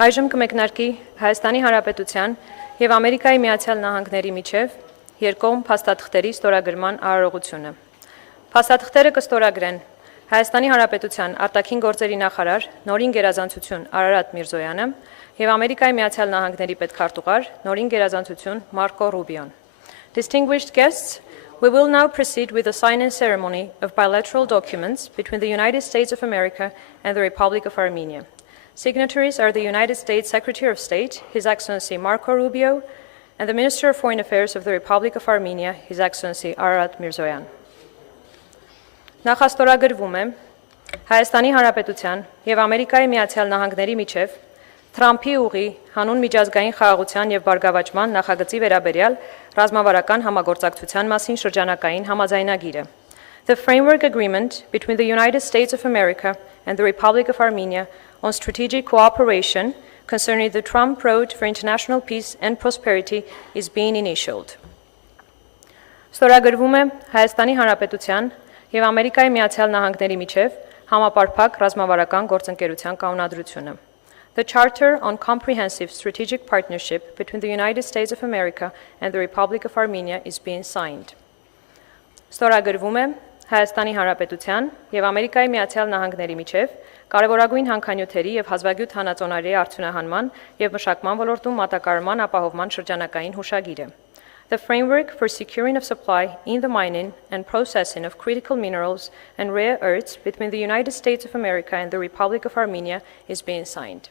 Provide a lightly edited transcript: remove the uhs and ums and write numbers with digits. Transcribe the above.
Այժմ կմեկնարկի Հայաստանի Հանրապետության և Ամերիկայի Միացյալ Նահանգների միջև երկկողմ փաստաթղթերի ստորագրման արարողությունը։ Փաստաթղթերը կստորագրեն Հայաստանի Հանրապետության արտաքին գործերի նախարար Նորին գերազանցություն Արարատ Միրզոյանը և Ամերիկայի Միացյալ Նահանգների պետքարտուղար Նորին գերազանցություն Մարկո Ռուբիոն։ Distinguished guests, we will now proceed with the signing ceremony of bilateral documents between the United States of America and the Republic of Armenia. Signatories are the United States Secretary of State, His Excellency Marco Rubio, and the Minister of Foreign Affairs of the Republic of Armenia, His Excellency Ararat Mirzoyan. Նախաստորագրվում է Հայաստանի Հանրապետության և Ամերիկայի Միացյալ Նահանգների միջև Թրամփի ուղի հանուն միջազգային խաղաղության և բարգավաճման նախագծի վերաբերյալ ռազմավարական համագործակցության մասին շրջանակային համաձայնագիրը. The framework agreement between the United States of America and the Republic of Armenia on strategic cooperation concerning the Trump Road for International Peace and Prosperity is being initialed. Ստորագրվում է Հայաստանի Հանրապետության և Ամերիկայի Միացյալ Նահանգների միջև համապարփակ ռազմավարական գործընկերության կանոնադրությունը. The Charter on Comprehensive Strategic Partnership between the United States of America and the Republic of Armenia is being signed. Ստորագրվում է Հայաստանի Հանրապետության և Ամերիկայի Միացյալ Նահանգների միջև կարևորագույն հանքանյութերի և հազվագյուտ հանածոնարի արդյունահանման և մշակման ոլորտում մատակարարման ապահովման շրջանակային հուշագիրը. The framework for securing of supply in the mining and processing of critical minerals and rare earths between the United States of America and the Republic of Armenia is being signed.